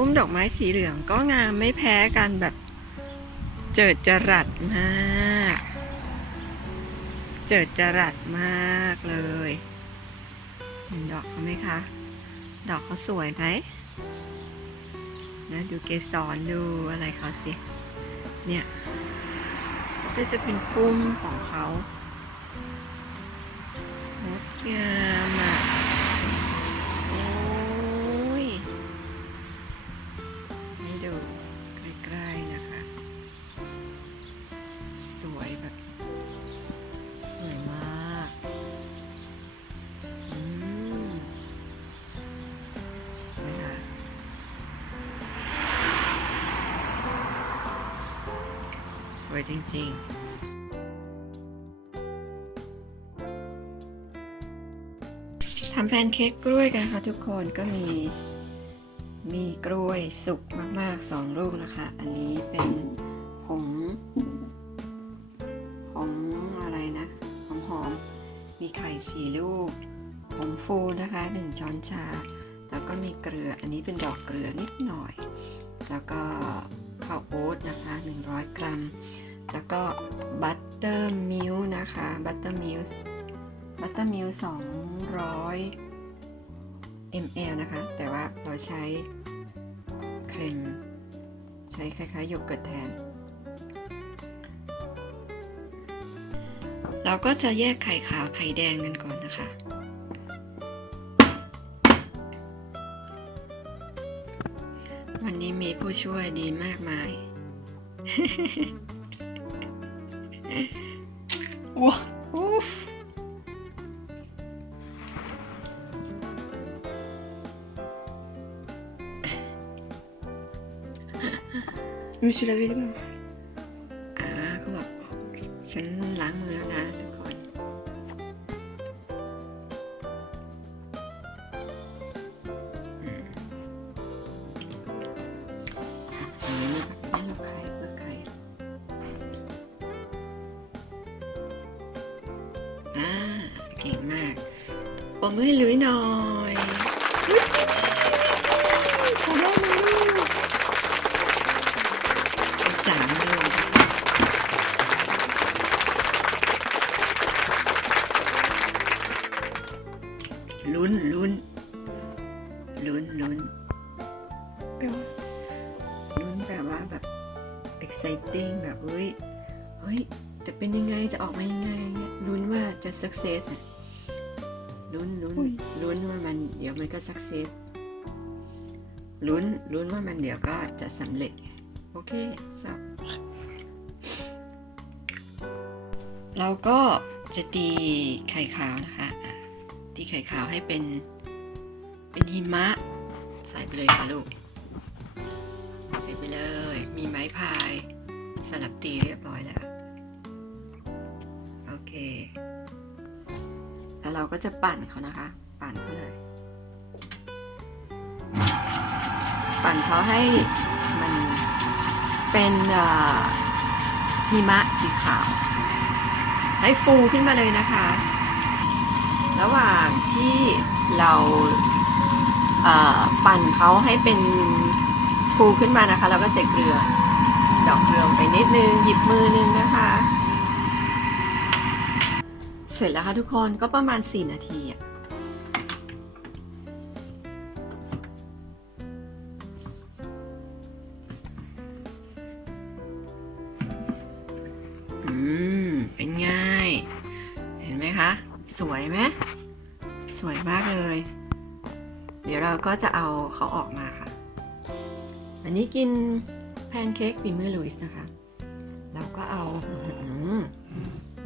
พุ่มดอกไม้สีเหลืองก็งามไม่แพ้กันแบบเจิดจรัสมาก เจิดจรัสมากเลยเห็นดอกเขาไหมคะ ดอกเขาสวยไหมนะดูเกสรดูอะไรเขาสิ เนี่ยก็จะเป็นพุ่มของเขางดงาม สวยจริง ๆทำแพนเค้กกล้วยกันค่ะทุกคนก็มี มีกล้วยสุกมากๆสองลูกนะคะ อันนี้เป็นผงผงอะไรนะหอมหอมมีไข่สี่ลูกผงฟูนะคะหนึ่งช้อนชา แล้วก็มีเกลืออันนี้เป็นดอกเกลือนิดหน่อย แล้วก็ข้าวโอ๊ตนะคะ 100 กรัม แล้วก็บัตเตอร์มิลนะคะบัตเตอร์มิลบัตเตอร์มิล200 ml นะคะ แต่ว่าเราใช้ครีมใช้คล้ายๆโยเกิร์ตแทน เราก็จะแยกไข่ขาวไข่แดงกันก่อนนะคะ วันนี้มีผู้ช่วยดีมากมาย ว้าวอุ๊ฟ Je me suis lavé les mains. อ่าเขาบอกฉันล้างมือแล้วนะ อ่าเก่งมากปมมือให้ลุยหน่อยขอร้องนะลูกสามลูกลุ้นลุ้นลุ้นลุ้น Pero ลุ้นแบบว่าแบบ exciting แบบเฮ้ยเฮ้ย จะเป็นยังไงจะออกมายังไงเนี่ยลุ้นว่าจะ success อะลุ้นลุ้นอุ๊ยลุ้นว่ามันเดี๋ยวมันก็ success ลุ้นลุ้นว่ามันเดี๋ยวก็จะสำเร็จ โอเคสับเราก็จะตีไข่ขาวนะคะอะตีไข่ขาวให้เป็น เป็นหิมะ ใส่ไปเลยค่ะลูก ใส่ไปเลย มีไม้พายสลับตีเรียบร้อยแล้วโอเค แล้วเราก็จะปั่นเขานะคะ ปั่นเขาเลย ปั่นเขาให้มันเป็นหิมะสีขาว ให้ฟูขึ้นมาเลยนะคะ ระหว่างที่เราปั่นเขาให้เป็นฟูขึ้นมานะคะ เราก็ใส่เกลือ ดอกเกลือไปนิดนึง หยิบมือนึงนะคะ เสร็จแล้วค่ะทุกคนก็ประมาณ 4 นาทีอะอืมเป็นไงเห็นไหมคะ สวยไหมสวยมากเลย เดี๋ยวเราก็จะเอาเขาออกมาค่ะ อันนี้กินแพนเค้กฝีมือลุยส์นะคะ เราก็เอา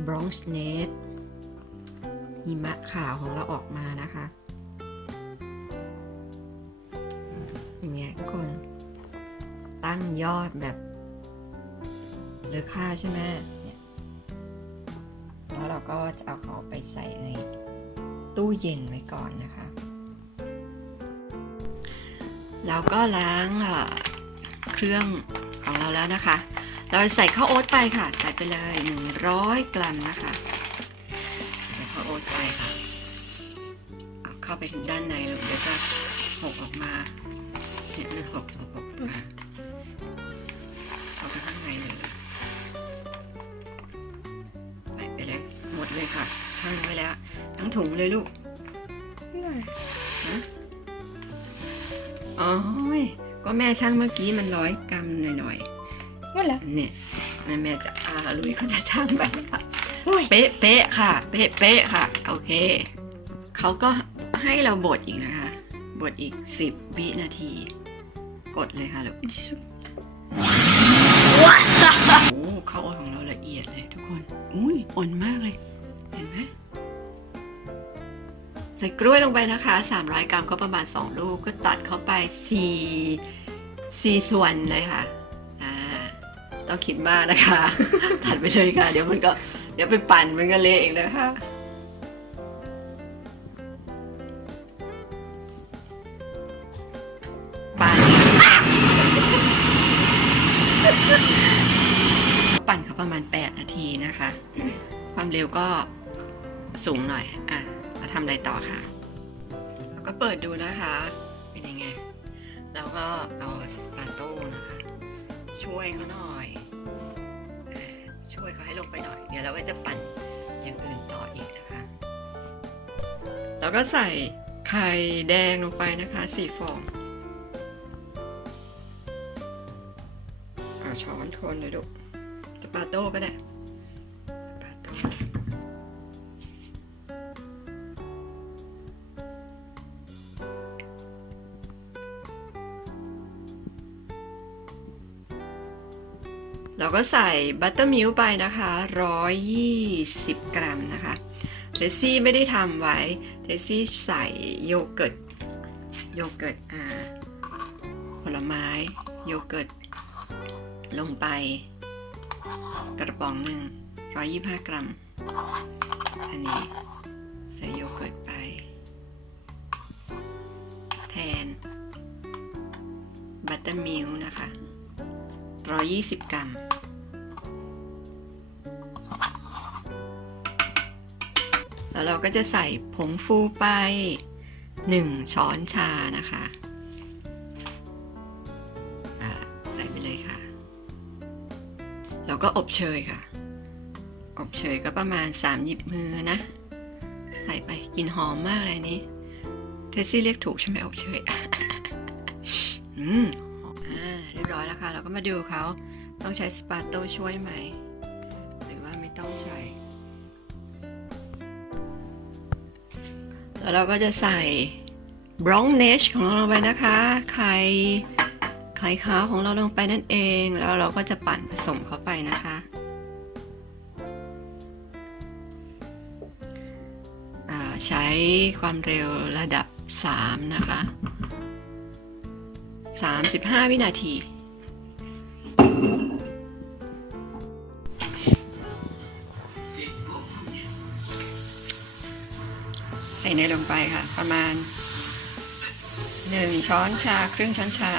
บรอนช์เนต หิมะขาวของเราออกมานะคะอย่างเงี้ยทุกคนตั้งยอดแบบเลอค่าใช่ไหมเนี่ยแล้วเราก็จะเอาเขาไปใส่ในตู้เย็นไว้ก่อนนะคะ เราก็ล้างเอ่อเครื่องของเราแล้วนะคะ เราใส่ข้าวโอ๊ตไปค่ะ ใส่ไปเลย 100 กรัมนะคะ ใส่ข้าวโอ๊ตไปค่ะเอาเข้าไปถึงด้านในเลยเดี๋ยวจะหกออกมาเนี่ยมันหกหกหกอะเอาไปข้างในเลยไปไปเลยหมดเลยค่ะช่างไว้แล้ว ทั้งถุงเลยลูกอ๋อยก็แม่ช่างเมื่อกี้มันร้อยกรัมหน่อย Voilà. ๆเนี่ยแม่แม่จะอาลุยเขาจะช่างไปค่ะ เป๊ะเป๊ะค่ะ เป๊ะเป๊ะค่ะ โอเค เขาก็ให้เราบดอีกนะคะ บดอีกสิบวินาที กดเลยค่ะลูกโอ้ข้าวโอ๊ตของเราละเอียดเลยทุกคน อุ้ยอ่อนมากเลย เห็นไหมใส่กล้วยลงไปนะคะ 300 กรัมก็ประมาณ 2 ลูก ก็ตัดเข้าไป 4 4 ส่วนเลยค่ะ อ่า ต้องคิดมากนะคะ ตัดไปเลยค่ะ เดี๋ยวมันก็ เดี๋ยวไปปั่นมันก็เละเองนะคะ ปั่น ปั่นเขาประมาณ 8 นาทีนะคะ ความเร็วก็สูงหน่อย อะมาทำอะไรต่อค่ะก็เปิดดูนะคะ เป็นยังไง แล้วก็เอาสปาโต้นะคะ ช่วยเขาหน่อย ช่วยเขาให้ลง ยเดี๋ยวเราก็จะปั่นอย่างอื่นต่ออีกนะคะแล้วก็ใส่ไข่แดงลงไปนะคะสี่ฟองเอาช้อนคนเลยลูกสปาโต้ก็ได้ เราก็ใส่บัตเตอร์มิลไปนะคะ 120 กรัมนะคะเทสซี่ไม่ได้ทำไว้เทสซี่ใส่โยเกิร์ตโยเกิร์ตอ่าผลไม้โยเกิร์ตลงไป กระป๋องหนึ่ง125 กรัม อันนี้ ใส่โยเกิร์ตไป แทน บัตเตอร์มิลนะคะ 120 กรัม แล้วเราก็จะใส่ผงฟูไป 1 ช้อนชานะคะใส่ไปเลยค่ะ แล้วก็อบเชยค่ะ อบเชยก็ประมาณ 3 หยิบมือนะ ใส่ไปกลินหอมมากเลยนี้ เทสซี่เรียกถูกใช่ไหมอบเชยอืมหอมอ่าเรียบร้อยแล้วค่ะ เราก็มาดูเขาต้องใช้สปาโต้ช่วยไหม หรือว่าไม่ต้องใช้ แล้วเราก็จะใส่บรองเนชของเราลงไปนะคะไข่ไข่ขาวของเราลงไปนั่นเอง แล้วเราก็จะปั่นผสมเข้าไปนะคะใช้ความเร็วระดับ 3 นะคะ 35 วินาที เนยลงไปค่ะ ประมาณ1ช้อนชา ครึ่งช้อนชา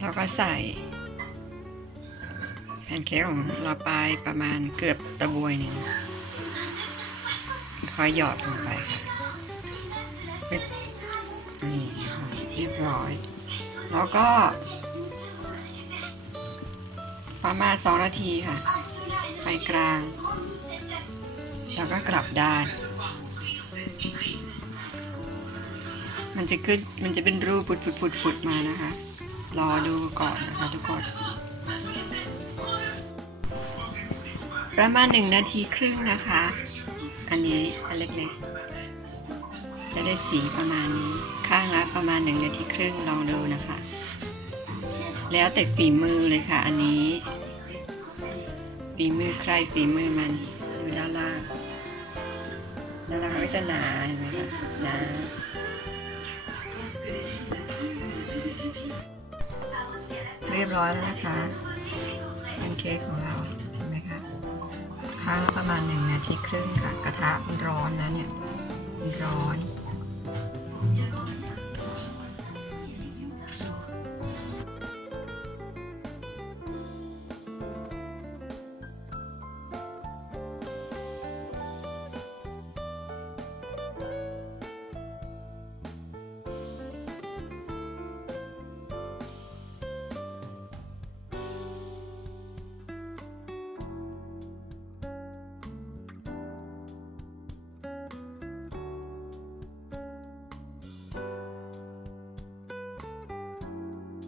แล้วก็ใส่แพนเค้กของเราไปประมาณเกือบตะบวยหนึ่งค่อยหยอดลงไปค่ะนี่เรียบร้อย แล้วก็ ประมาณ2นาทีค่ะ ไฟกลาง แล้วก็กลับด้าน มันจะขึ้น มันจะเป็นรูปุดปุดปุดปุดมานะคะ รอดูก่อนนะคะทุกคนประมาณหนึ่งนาทีครึ่งนะคะ อันนี้อันเล็กๆ จะได้สีประมาณนี้ ข้างละประมาณหนึ่งนาทีครึ่งลองดูนะคะ แล้วแต่ฝีมือเลยค่ะ อันนี้ ฝีมือใครฝีมือมันดูด้านล่างด้านล่างมันก็จะหนาเห็นไหมคะหนาเรียบร้อยแล้วนะคะแพนเค้กของเราเห็นไหมคะค้างประมาณหนึ่งนาทีครึ่งค่ะ กระทะมันร้อนแล้วเนี่ยมันร้อน